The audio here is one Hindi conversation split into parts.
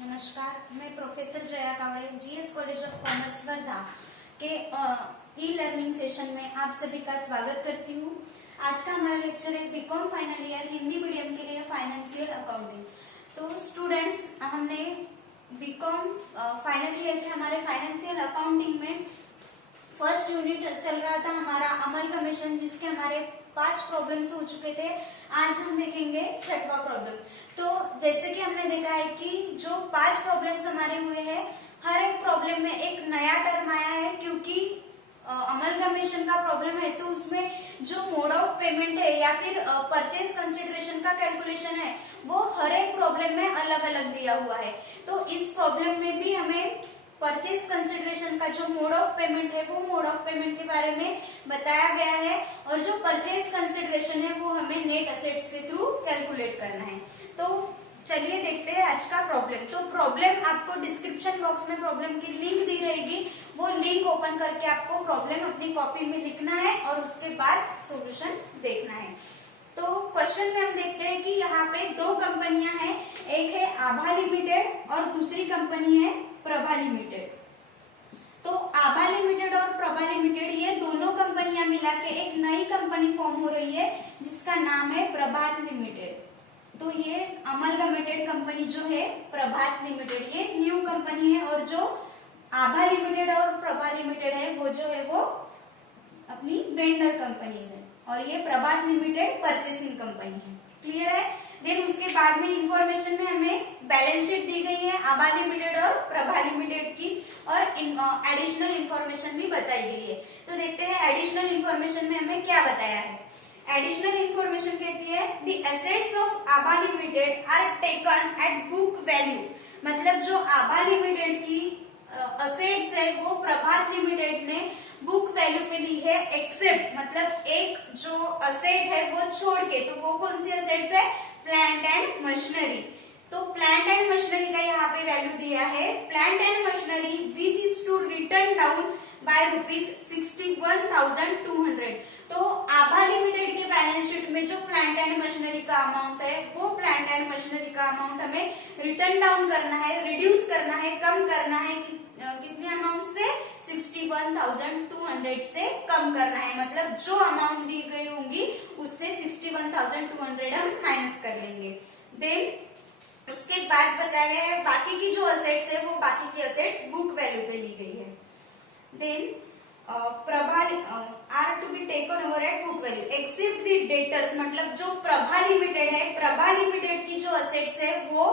नमस्कार, मैं professor Jaya Kawade GS college of commerce Wardha के ई लर्निंग सेशन में आप सभी का स्वागत करती हूँ। आज का हमारा लेक्चर है BCom final year Hindi medium के लिए फाइनेंशियल अकाउंटिंग। तो स्टूडेंट्स, हमने बीकॉम फाइनल ईयर के हमारे फाइनेंशियल अकाउंटिंग में फर्स्ट यूनिट चल रहा था हमारा अमल कमीशन, जिसके हमारे 5 प्रॉब्लम्स हो चुके थे। आज हम देखेंगे 6वां प्रॉब्लम। तो जैसे कि हमने देखा है कि जो 5 प्रॉब्लम्स हमारे हुए हैं, हर एक प्रॉब्लम में एक नया टर्म आया है, क्योंकि अमल कमीशन का प्रॉब्लम है तो उसमें जो मोड ऑफ पेमेंट है या फिर परचेज कंसिडरेशन का कैलकुलेशन है वो हर एक प्रॉब्लम में अलग अलग दिया हुआ है। तो इस प्रॉब्लम में भी हमें परचेज कंसिडरेशन का जो मोड ऑफ पेमेंट है वो मोड ऑफ पेमेंट के बारे में बताया गया है, और जो परचेज कंसिडरेशन है वो हमें नेट असेट्स के थ्रू कैलकुलेट करना है। तो चलिए देखते हैं आज का प्रॉब्लम। तो प्रॉब्लम आपको डिस्क्रिप्शन बॉक्स में प्रॉब्लम की लिंक दी रहेगी, वो लिंक ओपन करके आपको प्रॉब्लम अपनी कॉपी में लिखना है और उसके बाद सॉल्यूशन देखना है। तो क्वेश्चन में हम देखते हैं कि यहाँ पे 2 कंपनियां हैं, एक है आभा लिमिटेड और दूसरी कंपनी है प्रभा लिमिटेड। तो आभा लिमिटेड और प्रभा लिमिटेड ये दोनों कंपनियां मिला के एक नई कंपनी फॉर्म हो रही है जिसका नाम है प्रभात लिमिटेड। तो ये अमलगमेटेड कंपनी जो है प्रभात लिमिटेड, ये न्यू कंपनी है, और जो आभा लिमिटेड और प्रभा लिमिटेड है वो जो है वो अपनी वेंडर कंपनीज है, और ये प्रभात लिमिटेड परचेसिंग कंपनी है। क्लियर है? देन उसके बाद में इंफॉर्मेशन में हमें बैलेंस शीट दी गई है आभा लिमिटेड और प्रभा लिमिटेड की, और एडिशनल इंफॉर्मेशन भी बताई गई है। तो देखते हैं एडिशनल इंफॉर्मेशन में हमें क्या बताया है। एडिशनल इंफॉर्मेशन कहती है the assets of Abha limited are taken at book value. मतलब जो आभा लिमिटेड की असेट्स है वो प्रभात लिमिटेड ने बुक वैल्यू पे ली है, एक्सेप्ट मतलब एक जो असेट है वो छोड़ के। तो वो कौन सी असेट्स है? Plant and machinery. तो प्लांट एंड मशीनरी का यहाँ पे वैल्यू दिया है, plant and machinery which is to written down by ₹61,200। तो आभा लिमिटेड के बैलेंस शीट में जो प्लांट एंड मशीनरी का अमाउंट है वो प्लांट एंड मशीनरी का अमाउंट हमें रिटर्न डाउन करना है, रिड्यूस करना है, कम करना है। कितने अमाउंट से? 61,200 से कम करना है। मतलब जो अमाउंट दी गई होंगी उससे 61,200 हम माइनस कर लेंगे। देन उसके बाद बताया गया है बाकी की जो असेट्स है वो बाकी की असेट्स बुक वैल्यू पे ली गई है। Then Prabha are to be taken over at book value except the debtors. मतलब जो प्रभा लिमिटेड है, प्रभा लिमिटेड की जो असेट्स है वो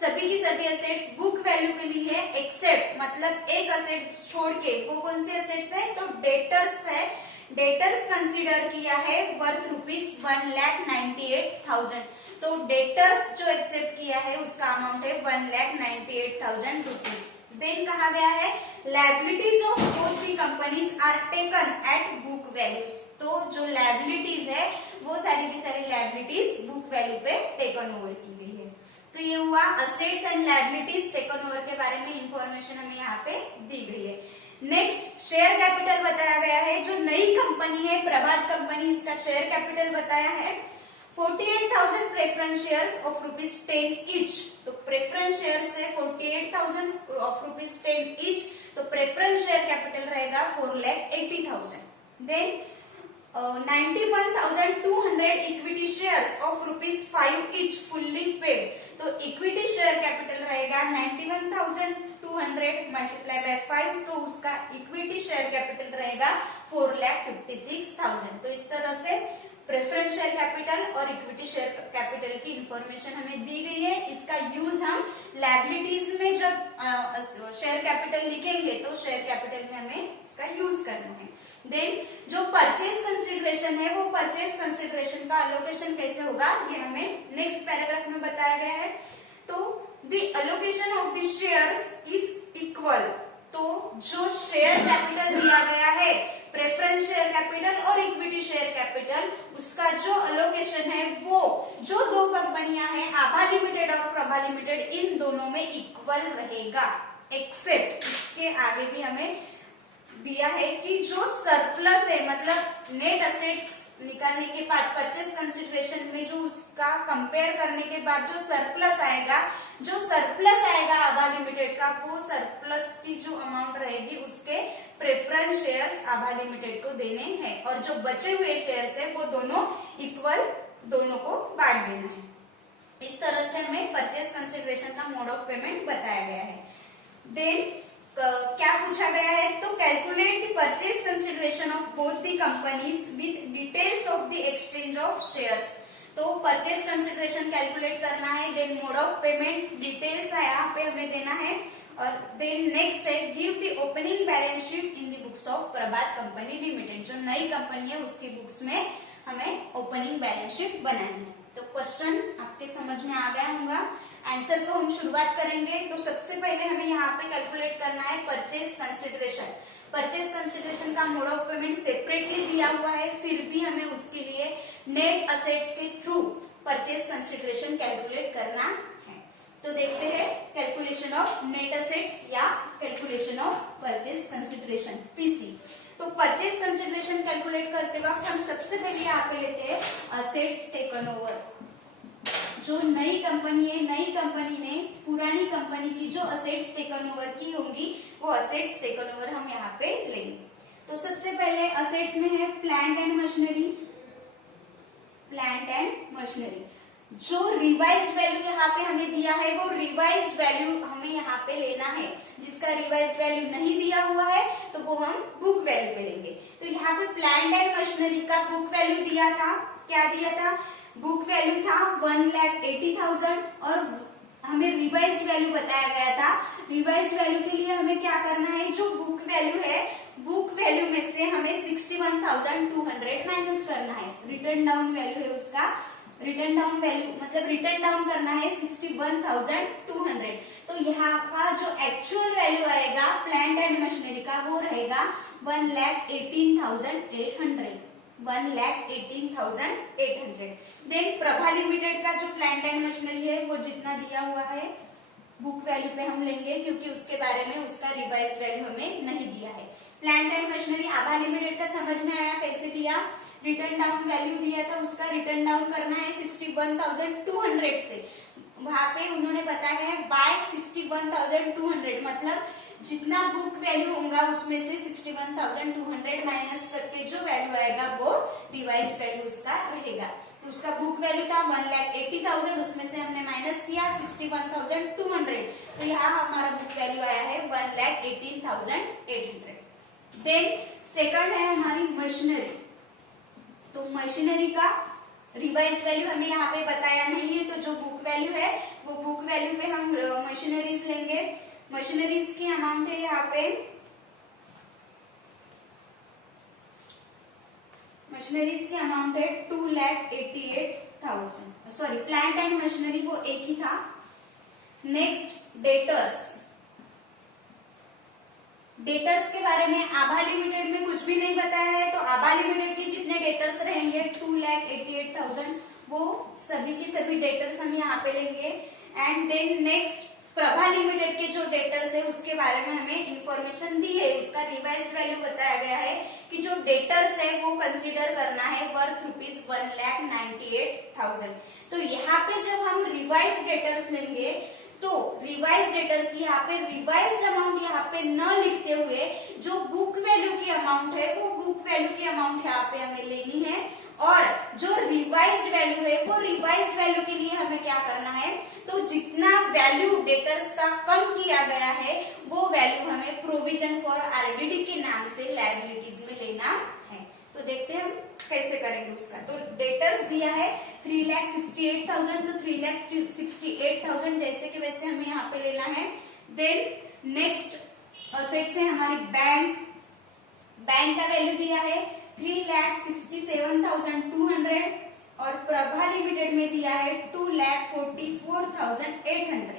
सभी की सभी असेट्स बुक वैल्यू पे ली है, एक्सेप्ट मतलब एक असेट छोड़ के। वो कौन से असेट्स है? तो डेटर्स है। डेटर्स कंसीडर किया है वर्थ ₹1,98,000। तो डेटर्स जो एक्सेप्ट किया है उसका अमाउंट है ₹1,98,000। देन कहा गया है liabilities of both the companies are taken at book values. तो जो लायबिलिटीज है वो सारी की सारी लायबिलिटीज बुक वैल्यू पे टेकन ओवर की गई है। तो ये हुआ assets and liabilities taken over के बारे में इंफॉर्मेशन हमें यहाँ पे दी गई है। नेक्स्ट शेयर कैपिटल बताया गया है। जो नई कंपनी है प्रभात कंपनी, इसका शेयर कैपिटल बताया है 48,000 प्रेफरेंस शेयर्स ऑफ ₹10 ईच। तो प्रेफरेंस शेयर्स है 48,000 ऑफ ₹10 ईच। तो प्रेफरेंस शेयर कैपिटल रहेगा 4,80,000। Then 91,200 equity shares of ₹5 each fully paid. तो इक्विटी शेयर कैपिटल रहेगा 91,200 मल्टीप्लाई बाय 5, तो उसका इक्विटी शेयर कैपिटल रहेगा 4,56,000। तो इस तरह से प्रेफरेंस शेयर कैपिटल और इक्विटी शेयर कैपिटल की इंफॉर्मेशन हमें दी गई है। इसका यूज हम लायबिलिटीज में जब शेयर कैपिटल लिखेंगे तो शेयर कैपिटल में हमें इसका यूज करना है। देन जो परचेज कंसिडरेशन है वो परचेज कंसिडरेशन का अलोकेशन कैसे होगा ये हमें नेक्स्ट पैराग्राफ में बताया गया है। तो the allocation of the shares is equal. तो जो शेयर कैपिटल दिया गया है प्रेफरेंस शेयर कैपिटल और इक्विटी शेयर कैपिटल, उसका जो अलोकेशन है वो जो 2 कंपनियां हैं आभा लिमिटेड और प्रभा लिमिटेड, इन दोनों में इक्वल रहेगा, एक्सेप्ट इसके आगे भी हमें दिया है कि जो सरप्लस है मतलब नेट असेट्स निकालने के बाद परचेस कंसिडरेशन में जो उसका कंपेयर करने के बाद जो सरप्लस आएगा बाद वो सरप्लस की जो अमाउंट रहेगी उसके प्रेफरेंस शेयर्स आभा लिमिटेड को देने हैं और जो बचे हुए शेयर्स है वो दोनों इक्वल दोनों को बांट देना है। इस तरह से हमें परचेज कंसिडरेशन का मोड ऑफ पेमेंट बताया गया है। देन क्या पूछा गया है, तो calculate the purchase consideration of both the companies with details of the exchange of shares. तो परचेज कंसिडरेशन कैलकुलेट करना है, then mode of payment details है यहाँ पे हमें देना है और देन नेक्स्ट है give the opening balance sheet in the books of Prabhat company limited. जो नई कंपनी है उसकी बुक्स में हमें ओपनिंग बैलेंस शीट बनानी है। तो क्वेश्चन आपके समझ में आ गया होगा। आंसर को हम शुरुआत करेंगे। तो सबसे पहले हमें यहाँ पे कैलकुलेट करना है परचेज कंसिडरेशन। परचेज कंसिडरेशन का मोड ऑफ पेमेंट सेपरेटली दिया हुआ है, फिर भी हमें उसके लिए नेट असेट्स के थ्रू परचेज कंसिडरेशन कैलकुलेट करना है। तो देखते हैं कैलकुलेशन ऑफ नेट असेट्स या calculation of purchase consideration PC. तो परचेज कंसिडरेशन कैलकुलेट करते वक्त हम सबसे पहले यहाँ पे लेते हैं असेट्स टेकन ओवर। जो नई कंपनी है, नई कंपनी ने पुरानी कंपनी की जो असेट्स टेकन ओवर की होंगी वो असेट्स टेकन ओवर हम यहाँ पे लेंगे। तो सबसे पहले असेट्स में है plant and machinery. Plant and machinery जो रिवाइज्ड वैल्यू यहाँ पे हमें दिया है वो रिवाइज्ड वैल्यू हमें यहाँ पे लेना है। जिसका रिवाइज्ड वैल्यू नहीं दिया हुआ है तो वो हम बुक वैल्यू पे लेंगे। तो यहाँ पे प्लांट एंड मशीनरी का बुक वैल्यू दिया था, क्या दिया था, बुक वैल्यू था 1,80,000 और हमें रिवाइज्ड वैल्यू बताया गया था। रिवाइज्ड वैल्यू के लिए हमें क्या करना है, जो बुक वैल्यू है बुक वैल्यू में से हमें 61,200 माइनस करना है। रिटर्न डाउन वैल्यू है उसका, रिटर्न डाउन वैल्यू मतलब रिटर्न डाउन करना है 61,200। तो यहाँ का जो एक्चुअल वैल्यू आएगा प्लांट एंड मशीनरी का वो रहेगा 1,18,800। 1,18,800। देन प्रभा लिमिटेड का जो प्लांट एंड मशीनरी है वो जितना दिया हुआ है बुक वैल्यू पे हम लेंगे, क्योंकि उसके बारे में उसका रिवाइज्ड वैल्यू हमें नहीं दिया है। Plant and machinery Abha limited का समझ में आया कैसे लिया। रिटर्न डाउन वैल्यू दिया था, उसका रिटर्न डाउन करना है 61,200 से। वहां पे उन्होंने बताया है बाय 61,200, मतलब जितना बुक वैल्यू होगा उसमें से 61,200 माइनस करके जो वैल्यू आएगा वो रिवाइज्ड वैल्यू उसका रहेगा। तो उसका बुक वैल्यू था 1,80,000, उसमें से हमने माइनस किया 61,200। तो यहाँ हमारा बुक वैल्यू आया है 1,18,800। देन सेकंड है हमारी मशीनरी। तो मशीनरी का रिवाइज्ड वैल्यू हमें यहाँ पे बताया नहीं है, तो जो बुक वैल्यू है वो बुक वैल्यू पे हम मशीनरीज लेंगे। मशीनरीज की अमाउंट है यहाँ पे, मशीनरीज की अमाउंट है 2,88,000। सॉरी, प्लांट एंड मशीनरी वो एक ही था। Next debtors. डेटर्स के बारे में आभा लिमिटेड में कुछ भी नहीं बताया है, तो आभा लिमिटेड के जितने डेटर्स रहेंगे 2,88,000 वो सभी के सभी डेटर्स हम यहाँ पे लेंगे। And then next Prabha limited के जो डेटर्स है उसके बारे में हमें इंफॉर्मेशन दी है, उसका रिवाइज्ड वैल्यू बताया गया है कि जो डेटर्स है वो कंसीडर करना है वर्थ ₹1,98,000। तो यहाँ पे जब हम रिवाइज्ड डेटर्स लेंगे तो रिवाइज्ड डेटर्स की यहाँ पे रिवाइज्ड अमाउंट यहाँ पे न लिखते हुए जो बुक वैल्यू की अमाउंट है वो बुक वैल्यू की अमाउंट यहाँ पे हमें लेनी है, और जो रिवाइज्ड वैल्यू है वो रिवाइज्ड वैल्यू के लिए हमें क्या करना है, तो जितना वैल्यू डेटर्स का कम किया गया है वो वैल्यू हमें प्रोविजन फॉर आरडीडी के नाम से लायबिलिटीज में लेना है। तो देखते हैं हम कैसे करेंगे उसका। तो डेटर्स दिया है 3,68,000, तो 3,68,000 जैसे कि वैसे हमें यहाँ पे लेना है। देन नेक्स्ट असेट्स है हमारी बैंक। बैंक का वैल्यू दिया है 3,67,200 और प्रभा लिमिटेड में दिया है 2,44,800।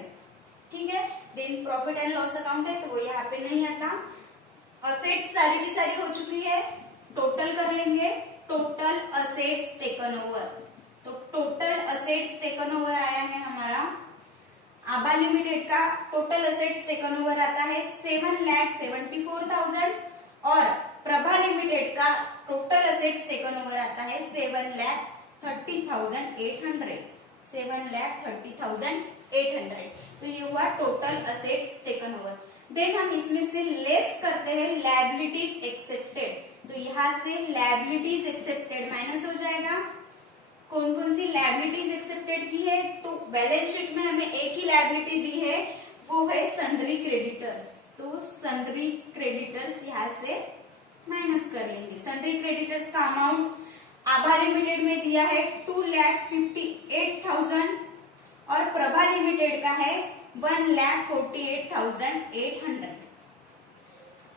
ठीक है। Then profit and loss account है तो वो यहाँ पे नहीं आता। असेट्स सारी की सारी हो चुकी है, टोटल कर लेंगे। टोटल असेट्स टेकन ओवर, तो टोटल असेट्स टेकन ओवर आया है हमारा आभा लिमिटेड का। टोटल असेट्स टेकन ओवर आता है 7,74,000 और प्रभा लिमिटेड का टोटल असेट्स टेकन ओवर आता है 7,30,800। 7,30,800। 800। तो ये हुआ total assets taken over. Then हम इसमें से लेस करते हैं लायबिलिटीज एक्सेप्टेड। तो यहाँ से लायबिलिटीज एक्सेप्टेड माइनस हो जाएगा। कौन कौन सी लायबिलिटीज एक्सेप्टेड की है? तो बैलेंस शीट में हमें एक ही लायबिलिटी दी है, वो है सन्ड्री क्रेडिटर्स। तो सन्ड्री क्रेडिटर्स यहाँ से माइनस कर लेंगे। सन्ड्री क्रेडिटर्स का अमाउंट आभा लिमिटेड में दिया है 2,58,000 और प्रभा लिमिटेड का है 1,48,800।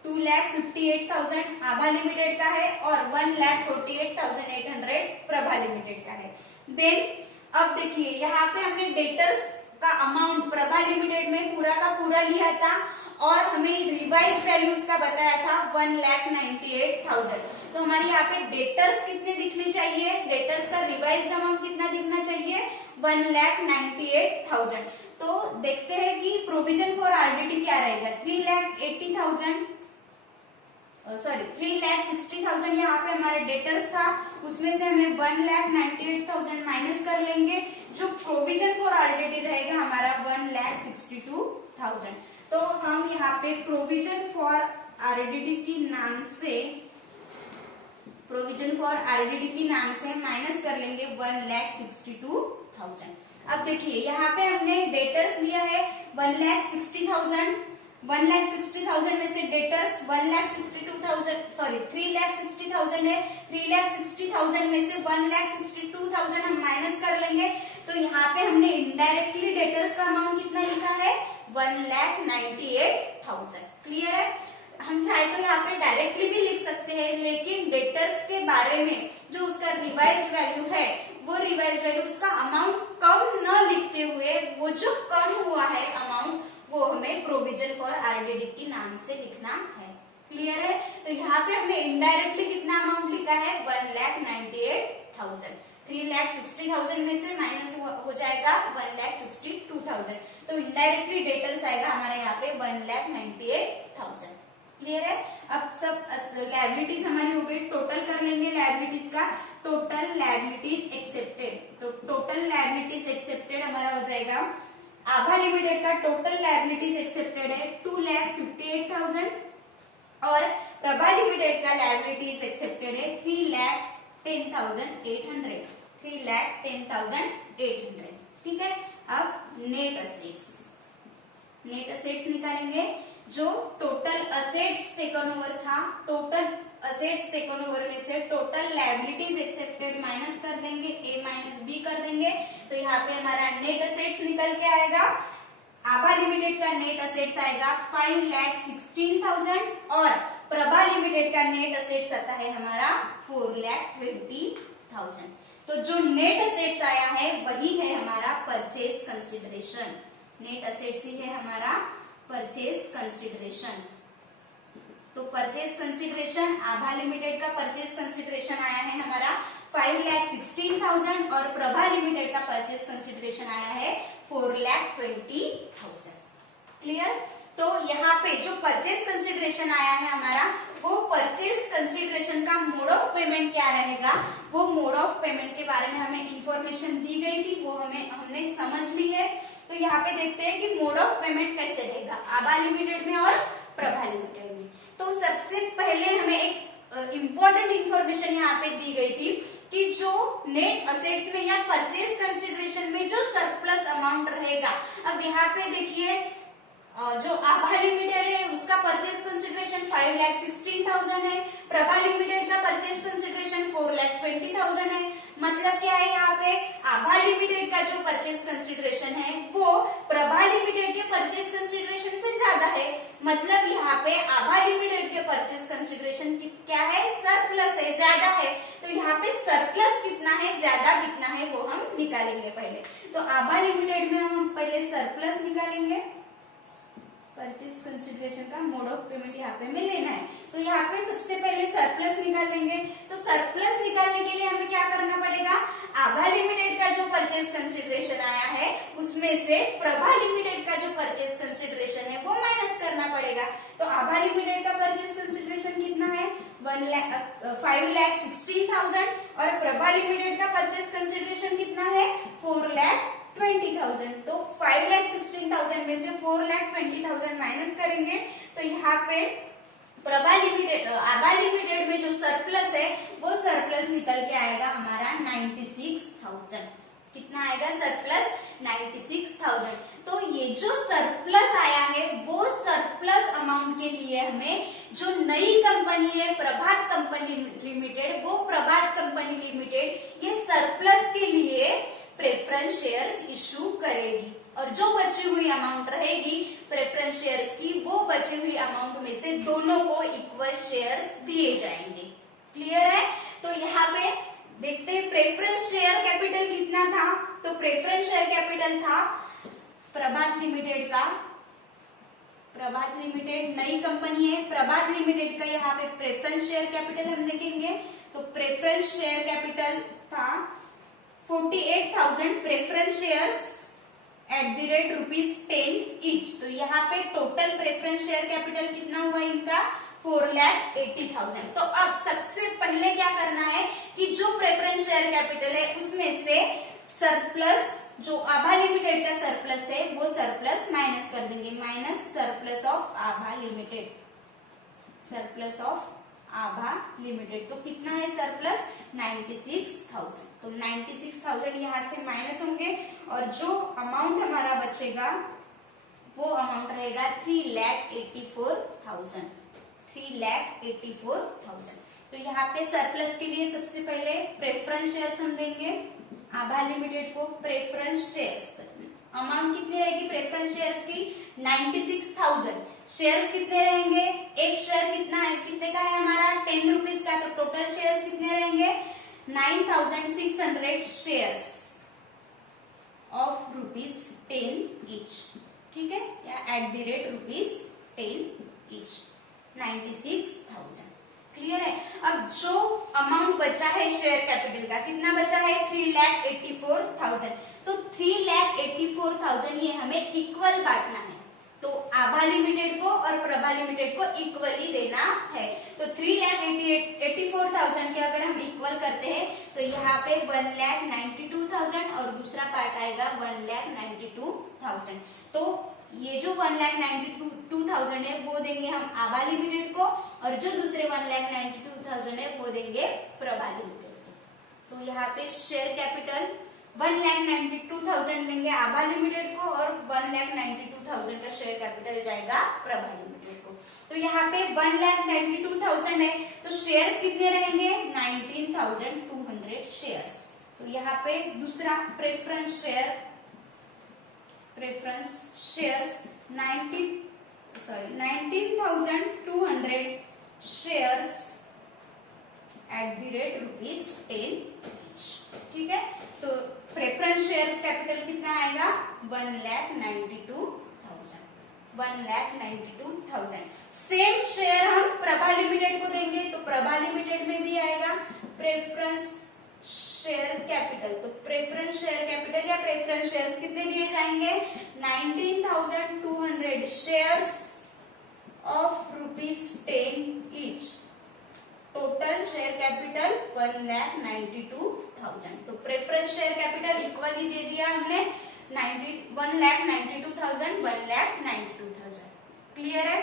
2,58,000 आभा लिमिटेड का है और 1,48,800 प्रभा लिमिटेड का है। देन अब देखिए यहाँ पे हमने डेटर्स का अमाउंट प्रभा लिमिटेड में पूरा का पूरा लिया था और हमें रिवाइज वैल्यूज का बताया था 1,98,000। तो हमारे यहाँ पे डेटर्स कितने दिखने चाहिए? डेटर्स का रिवाइज अमाउंट कितना दिखना चाहिए? 1,98,000। तो देखते हैं कि प्रोविजन फॉर आरडीडी क्या रहेगा। 3,60,000 यहाँ पे हमारे डेटर्स था, उसमें से हमें 1,98,000 माइनस कर लेंगे। जो प्रोविजन फॉर आरडीडी रहेगा हमारा 1,62,000। तो हम यहाँ पे प्रोविजन फॉर आरडीडी की नाम से माइनस कर लेंगे 1,62,000। अब देखिए यहाँ पे हमने डेटर्स लिया है 1,60,000। 1,60,000 में से डेटर्स 3,60,000 है। 3,60,000 में से 1,62,000 हम माइनस कर लेंगे। तो यहाँ पे हमने इनडायरेक्टली डेटर्स का अमाउंट कितना लिखा है? 1,98,000। क्लियर है? हम चाहे तो यहाँ पे डायरेक्टली भी लिख सकते हैं, लेकिन डेटर्स के बारे में जो उसका रिवाइज्ड वैल्यू है, वो रिवाइज्ड वैल्यू उसका अमाउंट कम न लिखते हुए वो जो कम हुआ है अमाउंट, वो हमें प्रोविजन फॉर आरडीडी की नाम से लिखना है। क्लियर है? तो यहाँ पे हमने इनडायरेक्टली कितना अमाउंट लिखा है? 1,98,000। 3,60,000 में से माइनस हो जाएगा 1,62,000। तो इनडायरेक्टली डेटर्स आएगा हमारे यहाँ पे 1,98,000। क्लियर है? अब सब लायबिलिटीज हमारी हो गई। टोटल कर लेंगे लायबिलिटीज का। Total liabilities accepted. तो टोटल लायबिलिटीज एक्सेप्टेड हमारा हो जाएगा, आभा लिमिटेड का टोटल लायबिलिटीज एक्सेप्टेड है 2,58,000 और प्रभा लिमिटेड का लायबिलिटीज एक्सेप्टेड है 3,10,800। 3,10,800। ठीक है? अब नेट असेट्स निकालेंगे। जो टोटल असेट्स टेकन ओवर था, टोटल असेट्स टेकन ओवर में से टोटल लायबिलिटीज एक्सेप्टेड माइनस कर देंगे, ए माइनस बी कर देंगे। तो यहाँ पे हमारा नेट असेट्स निकल के आएगा। आभा लिमिटेड का नेट असेट्स आएगा 5,16,000 और प्रभा लिमिटेड का नेट असेट्स आता है हमारा 4,20,000। तो जो नेट असेट्स आया है वही है हमारा परचेज कंसिडरेशन। नेट असेट्स ही है हमारा परचेज कंसिडरेशन। तो परचेज कंसिडरेशन, आभा लिमिटेड का परचेज कंसिडरेशन आया है हमारा 5,16,000 और प्रभा लिमिटेड का परचेज कंसिडरेशन आया है 4,20,000। क्लियर? तो यहाँ पे जो परचेज कंसिडरेशन आया है हमारा, वो परचेज कंसिडरेशन का मोड ऑफ पेमेंट क्या रहेगा, वो मोड ऑफ पेमेंट के बारे में हमें इंफॉर्मेशन दी गई थी, वो हमने समझ ली है। तो यहाँ पे देखते हैं कि मोड ऑफ पेमेंट कैसे रहेगा आभा लिमिटेड में और प्रभा लिमिटेड में। तो सबसे पहले हमें एक इम्पोर्टेंट इंफॉर्मेशन यहाँ पे दी गई थी कि जो नेट असेट्स में या परचेज कंसिडरेशन में जो सरप्लस अमाउंट रहेगा, अब यहाँ पे देखिए जो आभा लिमिटेड है उसका परचेज कंसिडरेशन 5,16,000 है, प्रभा लिमिटेड का परचेज कंसिडरेशन 4,20,000 है। मतलब क्या है, यहाँ पे आभा लिमिटेड का जो परचेज कंसिडरेशन है वो प्रभा लिमिटेड के परचेज कंसिडरेशन से ज्यादा है। मतलब यहाँ पे आभा लिमिटेड के परचेज कंसिडरेशन क्या है? सरप्लस है, ज्यादा है। तो यहाँ पे सरप्लस कितना है, ज्यादा कितना है, वो हम निकालेंगे पहले। तो आभा लिमिटेड में हम पहले सरप्लस निकालेंगे। परचेज कंसिडरेशन का मोड ऑफ पेमेंट यहाँ पे हमें लेना है। तो यहाँ पे सबसे पहले सरप्लस निकाल लेंगे। तो सरप्लस निकालने के लिए हमें क्या करना पड़ेगा? आभा लिमिटेड का जो परचेज कंसिडरेशन आया है उसमें से प्रभा लिमिटेड का जो परचेज कंसिडरेशन है वो माइनस करना पड़ेगा। तो आभा लिमिटेड का परचेज कंसिडरेशन कितना है? 5,16,000 और प्रभा लिमिटेड का परचेज कंसिडरेशन कितना है? 4,20,000। 20,000। तो 5,16,000 में से 4,20,000 माइनस करेंगे तो यहाँ पे प्रभा लिमिटेड आभा लिमिटेड में जो सरप्लस है वो सरप्लस निकल के आएगा हमारा 96,000। कितना आएगा सरप्लस? 96,000। तो ये जो सरप्लस आया है वो सरप्लस अमाउंट के लिए हमें जो नई कंपनी है प्रभात कंपनी लिमिटेड, वो प्रभात कंपनी लिमिटेड ये सरप्लस के लिए प्रेफरेंस शेयर्स इशू करेगी और जो बची हुई अमाउंट रहेगी प्रेफरेंस शेयर्स की, वो बची हुई अमाउंट में से दोनों को इक्वल शेयर्स दिए जाएंगे। क्लियर है? तो यहाँ पे देखते हैं प्रेफरेंस शेयर कैपिटल कितना था। तो प्रेफरेंस शेयर कैपिटल था प्रभात लिमिटेड का, प्रभात लिमिटेड नई कंपनी है, प्रभात लिमिटेड का यहाँ पे प्रेफरेंस शेयर कैपिटल हम देखेंगे तो प्रेफरेंस शेयर कैपिटल था 48,000 preference shares at the rate ₹10 each. तो यहाँ पे टोटल प्रेफरेंस शेयर कैपिटल कितना हुआ इनका? 4,80,000। तो अब सबसे पहले क्या करना है कि जो प्रेफरेंस शेयर कैपिटल है उसमें से सरप्लस, जो आभा लिमिटेड का सरप्लस है वो सरप्लस माइनस कर देंगे, minus surplus of Abha limited, surplus of Abha limited. तो कितना है सरप्लस? 96,000। तो 96,000 यहाँ से माइनस होंगे और जो अमाउंट हमारा बचेगा वो अमाउंट रहेगा 3,84,000, 3,84,000। तो यहाँ पे सरप्लस के लिए सबसे पहले प्रेफरेंस शेयर्स हम देंगे आभा लिमिटेड को। प्रेफरेंस शेयर्स अमाउंट कितनी रहेगी प्रेफरेंस शेयर्स की? 96,000। शेयर्स कितने रहेंगे? एक शेयर कितना है, कितने का है हमारा? 10 रुपीज का। तो टोटल शेयर्स कितने रहेंगे? 9,600 शेयर्स ऑफ ₹10 ईच। ठीक है, या at the rate ₹10 each, 96,000। Clear है? अब जो अमाउंट बचा है शेयर कैपिटल का, कितना बचा है? 3,84,000। तो 3,84,000 ये हमें इक्वल बांटना है। तो आभा लिमिटेड को और प्रभा लिमिटेड को इक्वली देना है। तो 3,84,000 के अगर हम इक्वल करते हैं तो यहाँ पे 1,92,000 और दूसरा पार्ट आएगा 1,92,000। तो ये जो 1,92,000 है वो देंगे हम आभा लिमिटेड को और जो दूसरे 1,92,000 है वो देंगे प्रभा लिमिटेड को। तो यहाँ पे शेयर कैपिटल 1,92,000 देंगे आभा लिमिटेड को और 1,92,000 का शेयर कैपिटल जाएगा प्रभा लिमिटेड को। तो यहाँ पे 1,92,000 है तो शेयर्स कितने रहेंगे? 19,200 शेयर्स। तो यहाँ पे दूसरा preference shares 19,200 shares at the rate ₹10 each. ठीक है, तो प्रेफरेंस शेयर्स कैपिटल कितना आएगा? 1,92,000, 1,92,000। सेम शेयर हम प्रभा लिमिटेड को देंगे तो प्रभा लिमिटेड में भी आएगा प्रेफरेंस शेयर कैपिटल। तो प्रेफरेंस शेयर कैपिटल या प्रेफरेंस शेयर्स कितने दिए जाएंगे? 19,200 shares of ₹10 each. Total share capital 1,92,000। तो प्रेफरेंस शेयर कैपिटल इक्वली दे दिया हमने 1,92,000, 1,92,000। क्लियर है?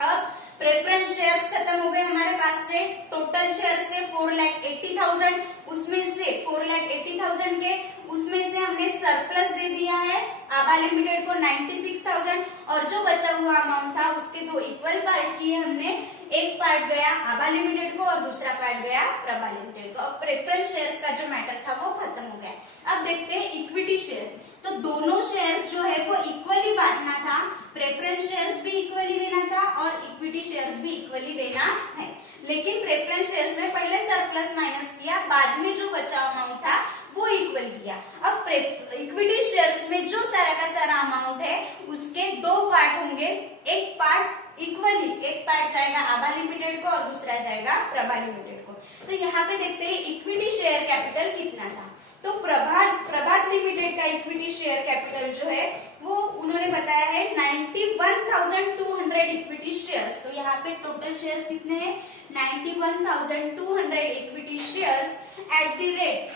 अब प्रेफरेंस शेयर्स खत्म हो गए हमारे पास से। टोटल शेयर्स थे 4,80,000, उसमें से 4,80,000 के उसमें से हमने सरप्लस दे दिया है आभा लिमिटेड को 96,000 और जो बचा हुआ अमाउंट था उसके दो इक्वल पार्ट किए हमने। एक पार्ट गया आभा लिमिटेड को और दूसरा पार्ट गया प्रभा लिमिटेड को। अब प्रेफरेंस शेयर्स का जो मैटर था वो खत्म हो गया। अब देखते हैं इक्विटी शेयर्स। तो दोनों शेयर्स जो है वो इक्वली बांटना था, प्रेफरेंस शेयर्स भी इक्वली देना था और इक्विटी शेयर्स भी इक्वली देना है। लेकिन प्रेफरेंस शेयर्स में पहले सरप्लस माइनस किया, बाद में जो बचा अमाउंट था वो इक्वल किया। अब इक्विटी शेयर्स में जो सारा का सारा अमाउंट है उसके दो पार्ट होंगे। एक पार्ट इक्वली, एक पार्ट जाएगा आभा लिमिटेड को और दूसरा जाएगा प्रभा लिमिटेड को। तो यहाँ पे देखते हैं इक्विटी शेयर कैपिटल कितना था। तो प्रभात लिमिटेड का इक्विटी शेयर कैपिटल जो है वो उन्होंने बताया है 91,200 इक्विटी शेयर्स। तो यहाँ पे टोटल शेयर्स कितने हैं? 91,200 equity shares at the rate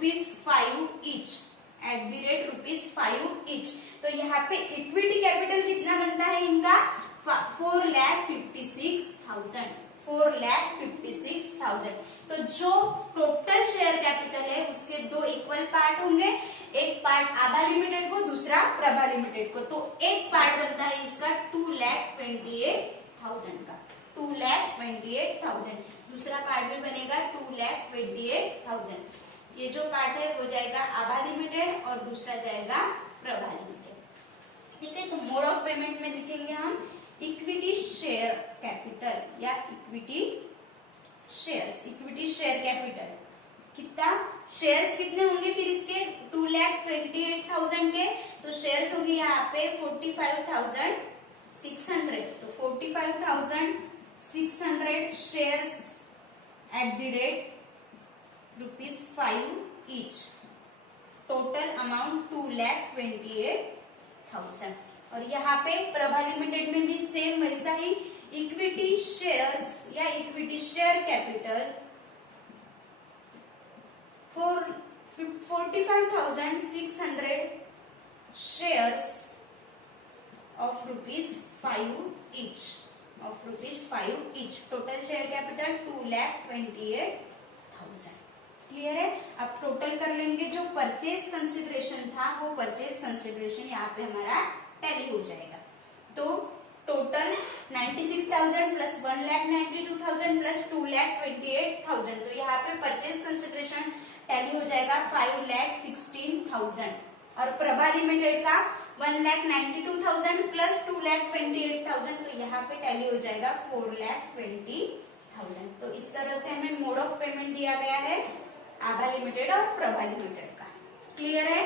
₹5 each, ₹5 each. तो यहाँ पे इक्विटी कैपिटल कितना बनता है इनका 4,56,000, 4,56,000। तो जो टोटल शेयर कैपिटल है उसके दो इक्वल पार्ट होंगे, एक पार्ट आभा लिमिटेड को, दूसरा प्रभा लिमिटेड को। तो एक पार्ट बनता है इसका 2,28,000 का, 2,28,000। दूसरा पार्ट भी बनेगा 2,28,000। ये जो पार्ट है वो जाएगा आभा लिमिटेड और दूसरा जाएगा प्रभा लिमिटेड। ठीक है, तो मोड ऑफ पेमेंट में लिखेंगे हम इक्विटी शेयर कैपिटल या इक्विटी शेयर कैपिटल। कितना शेयर्स कितने होंगे फिर इसके 2,28,000 के, तो शेयर्स होंगे यहाँ पे 45,600। तो 45,600 शेयर्स ₹5 ईच। Total amount 2,28,000। और यहाँ पे प्रभा लिमिटेड में भी सेम वैसा ही इक्विटी शेयर्स या equity share capital 45,600 shares of ₹5 each, total share capital 2,28,000। Clear है। अब टोटल कर लेंगे, जो परचेज कंसिडरेशन था वो परचेज कंसिडरेशन यहाँ पे हमारा टैली हो जाएगा। तो टोटल 96,000 प्लस 1,92,000 प्लस 2,28,000। तो यहाँ पे परचेज कंसिडरेशन टैली हो जाएगा 5,16,000। और प्रभा लिमिटेड का 1,92,000 प्लस 2,28,000। तो यहाँ पे टैली हो जाएगा 4,20,000। तो इस तरह से हमें मोड ऑफ पेमेंट दिया गया है आभा लिमिटेड और प्रभा लिमिटेड का। क्लियर है।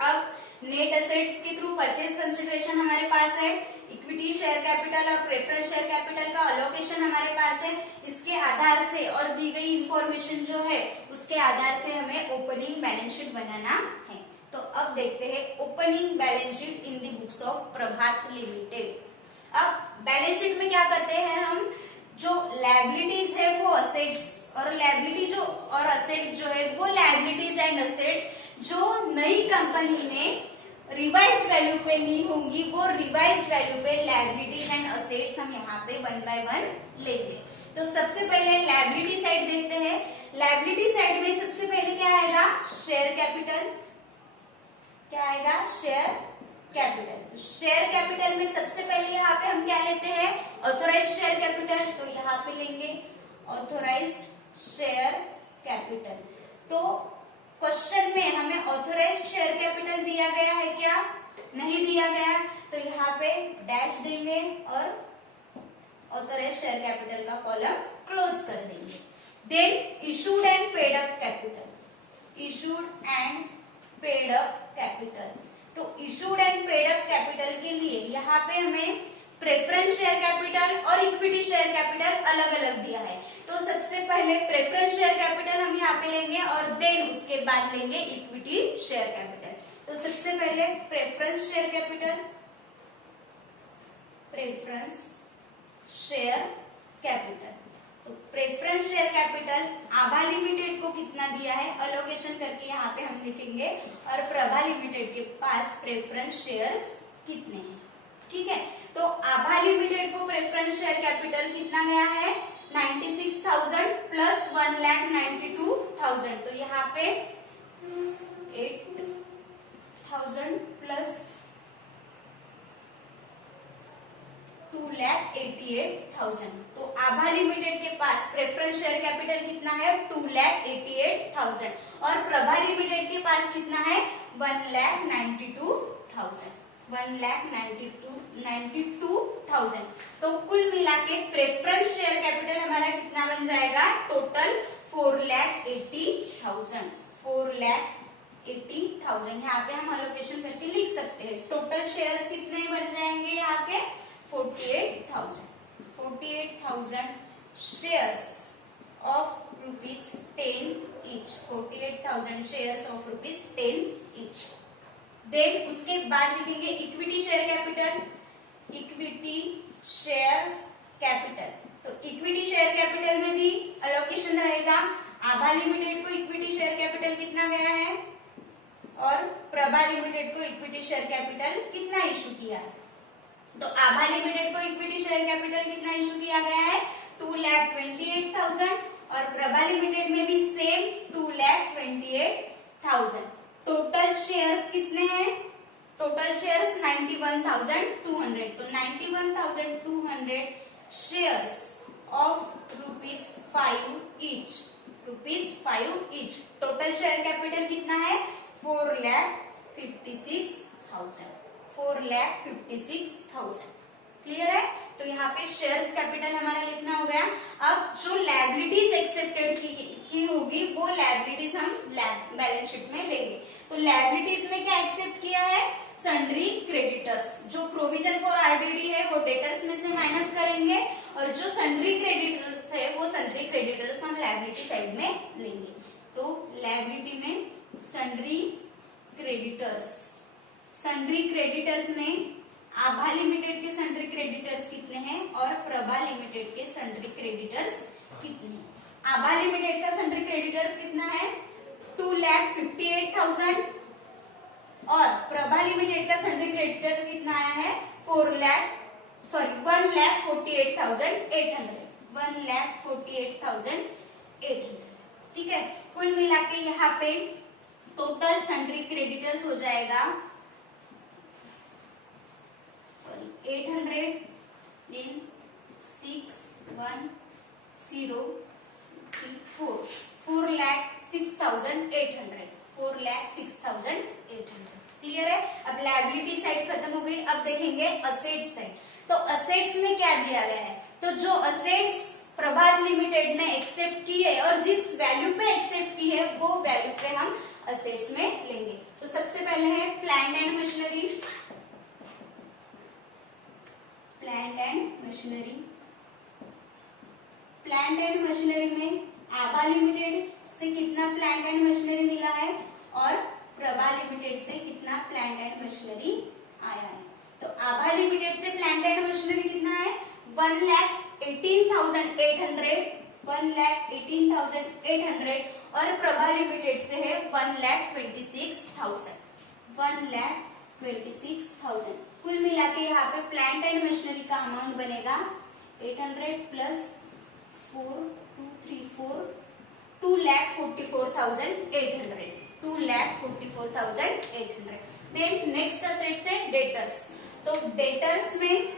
अब नेट एसेट्स के थ्रू परचेज कंसिडरेशन हमारे पास है, इक्विटी शेयर कैपिटल और प्रेफरेंस शेयर कैपिटल का अलोकेशन हमारे पास है। इसके आधार से और दी गई इंफॉर्मेशन जो है उसके आधार से हमें ओपनिंग बैलेंस शीट बनाना है। तो अब देखते हैं opening balance sheet in the books of Prabhat limited. अब बैलेंस शीट में क्या करते हैं हम, जो लायबिलिटीज है वो असेट्स और लायबिलिटी जो और असेट्स जो है वो लायबिलिटीज एंड असेट्स जो नई कंपनी ने रिवाइज्ड वैल्यू पे ली होंगी वो रिवाइज्ड वैल्यू पे लायबिलिटीज एंड असेट्स हम यहाँ पे 1 बाय 1 लेंगे। तो सबसे पहले लायबिलिटी साइड देखते हैं। लायबिलिटी साइड में सबसे पहले क्या आएगा, शेयर कैपिटल। क्या आएगा, शेयर कैपिटल। शेयर कैपिटल में सबसे पहले यहाँ पे हम क्या लेते हैं, ऑथोराइज्ड शेयर कैपिटल। तो यहाँ पे लेंगे ऑथोराइज्ड शेयर कैपिटल। तो क्वेश्चन में हमें ऑथोराइज्ड शेयर कैपिटल दिया गया है क्या, नहीं दिया गया, तो यहाँ पे डैश देंगे और ऑथोराइज्ड शेयर कैपिटल का कॉलम क्लोज कर देंगे। Then issued and paid up capital, issued and paid up capital. तो issued and paid up capital के लिए यहाँ पे हमें प्रेफरेंस शेयर कैपिटल और इक्विटी शेयर कैपिटल अलग अलग दिया है। तो सबसे पहले प्रेफरेंस शेयर कैपिटल हम यहाँ पे लेंगे और देन उसके बाद लेंगे इक्विटी शेयर कैपिटल। तो सबसे पहले preference share capital, preference share capital. तो प्रेफरेंस शेयर कैपिटल आभा लिमिटेड को कितना दिया है अलोकेशन करके यहाँ पे हम लिखेंगे और प्रभा लिमिटेड के पास प्रेफरेंस शेयर्स कितने हैं। ठीक है, तो आभा लिमिटेड को प्रेफरेंस शेयर कैपिटल कितना गया है 96,000 प्लस 1,92,000। तो यहाँ पे 8,000 प्लस 2,88,000। तो आभा लिमिटेड के पास प्रेफरेंस शेयर कैपिटल कितना है 2,88,000 और प्रभा लिमिटेड के पास कितना है 1,92,000, 1,92,000। तो कुल मिला के प्रेफरेंस शेयर कैपिटल हमारा कितना बन जाएगा, टोटल 4,80,000, 4,80,000। यहाँ पे हम अलोकेशन करके लिख सकते हैं। टोटल शेयर्स कितने बन जाएंगे यहाँ के 48,000, 48,000 shares of ₹10 each, 48,000 shares of ₹10 each. Then उसके बाद लिखेंगे equity share capital, equity share capital. तो इक्विटी शेयर कैपिटल में भी अलोकेशन रहेगा। आभा लिमिटेड को इक्विटी शेयर कैपिटल कितना गया है और प्रभा लिमिटेड को इक्विटी शेयर कैपिटल कितना इशू किया है? तो आभा लिमिटेड को इक्विटी शेयर कैपिटल कितना इशू किया गया है? 2,28,000 और प्रभा लिमिटेड में भी सेम 2,28,000। टोटल शेयर्स कितने हैं? Total shares 91,200। तो 91,200 shares of ₹5 each, ₹5 each. Total share capital कितना है? 4,56,000, 4,56,000। क्लियर है? तो यहाँ पे शेयर्स कैपिटल हमारा लिखना हो गया। अब जो लायबिलिटीज एक्सेप्टेड की होगी वो लायबिलिटीज हम बैलेंस शीट में लेंगे। तो लायबिलिटीज में क्या एक्सेप्ट किया है? Sundry creditors. जो प्रोविजन फॉर आरडीडी है वो डेटर्स में से माइनस करेंगे और जो सन्ड्री क्रेडिटर्स है वो सन्ड्री क्रेडिटर्स हम लायबिलिटी साइड में लेंगे। तो लायबिलिटी में सन्ड्री क्रेडिटर्स, सन्ड्री क्रेडिटर्स में आभा लिमिटेड के सन्ड्री क्रेडिटर्स कितने हैं और प्रभा लिमिटेड के सन्ड्री क्रेडिटर्स कितने हैं? आभा लिमिटेड का सन्ड्री क्रेडिटर्स कितना है? 2,58,000 और प्रभा लिमिटेड का सन्ड्री क्रेडिटर्स कितना आया है? 1,48,800, 1,48,800। ठीक है, कुल मिला के यहाँ पे टोटल सन्ड्री क्रेडिटर्स हो जाएगा 800 then 6,1,0,3,4 4,06,800, 4,06,800। क्लियर है? अब लायबिलिटी साइड खत्म हो गई। अब देखेंगे असेट्स साइड। तो असेट्स में क्या दिया गया है? तो जो असेट्स प्रभात लिमिटेड ने एक्सेप्ट की है और जिस वैल्यू पे एक्सेप्ट की है वो वैल्यू पे हम असेट्स में लेंगे। तो सबसे पहले है plant and machinery. Plant and machinery, plant and machinery में आभा लिमिटेड से कितना प्लांट एंड मशीनरी मिला है और प्रभा लिमिटेड से कितना प्लांट एंड मशीनरी आया है? तो आभा लिमिटेड से प्लांट एंड मशीनरी कितना है? 1,18,800, 1,18,800 और प्रभा लिमिटेड से है 1,26,000, 1,26,000। कुल मिला के यहाँ पे प्लांट एंड मशीनरी का अमाउंट बनेगा 800 प्लस 4,234, 2,44,800, 2,44,800। देन नेक्स्ट असेट्स है डेटर्स। तो डेटर्स में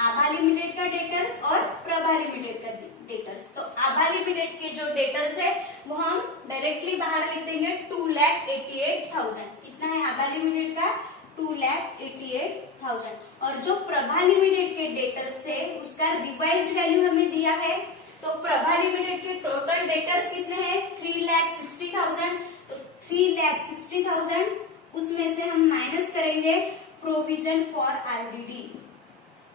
आभा लिमिटेड का डेटर्स और प्रभा लिमिटेड का डेटर्स। तो आभा लिमिटेड के जो डेटर्स है वो हम डायरेक्टली बाहर लिख देंगे 2,88,000। कितना है आभा लिमिटेड का? 2,88,000। और जो प्रभा लिमिटेड के डेटर्स है उसका रिवाइज्ड वैल्यू हमें दिया है। तो प्रभा लिमिटेड के टोटल डेटर्स कितने हैं? 3,60,000। तो 3,60,000 उसमें से हम माइनस करेंगे provision for RDD,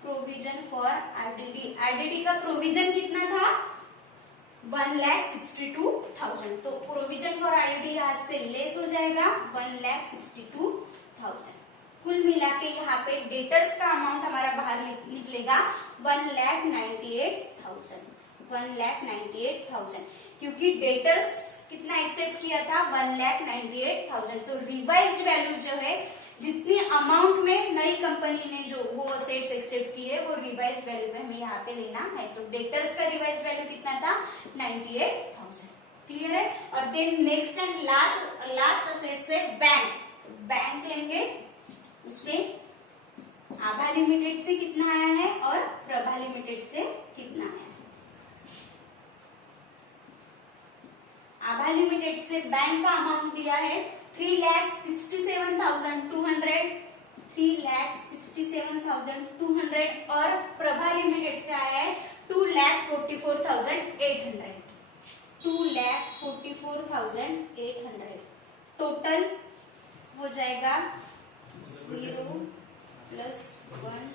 provision for RDD. RDD का प्रोविजन कितना था? 1,62,000। तो प्रोविजन फॉर आरडीडी यहाँ से लेस हो जाएगा 1,62,000। कुल मिला के यहाँ पे डेटर्स का अमाउंट हमारा बाहर निकलेगा 1,98,000, 1,98,000। क्योंकि डेटर्स कितना एक्सेप्ट किया था? 1,98,000। तो रिवाइज्ड वैल्यू जो है, जितनी अमाउंट में नई कंपनी ने जो वो असेट्स एक्सेप्ट की है वो रिवाइज्ड वैल्यू में हमें यहाँ पे लेना है। तो डेटर्स का रिवाइज्ड वैल्यू कितना था? 98,000। क्लियर है? और then next and last assets है बैंक। बैंक लेंगे, उसमें आभा लिमिटेड से कितना आया है और प्रभा लिमिटेड से कितना आया है? आभा लिमिटेड से बैंक का अमाउंट दिया है 3,67,200, 3,67,200 और प्रभा लिमिटेड से आया है 2,44,800, 2,44,800। टोटल हो जाएगा 0 प्लस 1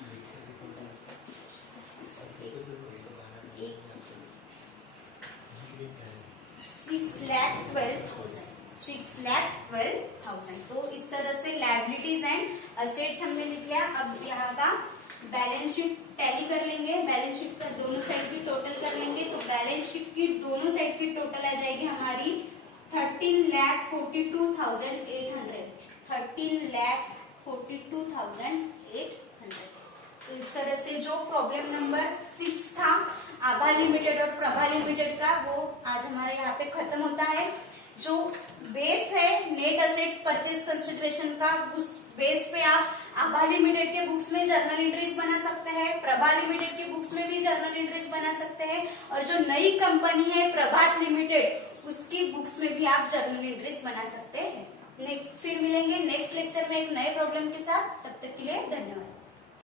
6,12,000, 6,12,000। तो इस तरह से लायबिलिटीज एंड असेट्स हमने लिख लिया। अब यहाँ का बैलेंस शीट टैली कर लेंगे, बैलेंस शीट का दोनों साइड की टोटल कर लेंगे। तो बैलेंस शीट की दोनों साइड की टोटल आ जाएगी हमारी 13,42,800, 13,42,800। तो इस तरह से जो प्रॉब्लम नंबर 6 था आभा लिमिटेड और प्रभा लिमिटेड का, वो आज हमारे यहाँ पे खत्म होता है। जो बेस है नेट असेट्स परचेज कंसिडरेशन का, उस बेस पे आप आभा लिमिटेड के बुक्स में जर्नल एंट्रीज बना सकते हैं, प्रभा लिमिटेड के बुक्स में भी जर्नल एंट्रीज बना सकते हैं, और जो नई कंपनी है प्रभात लिमिटेड उसकी बुक्स में भी आप जर्नल एंट्रीज बना सकते हैं। फिर मिलेंगे नेक्स्ट लेक्चर में एक नए प्रॉब्लम के साथ। तब तक के लिए धन्यवाद।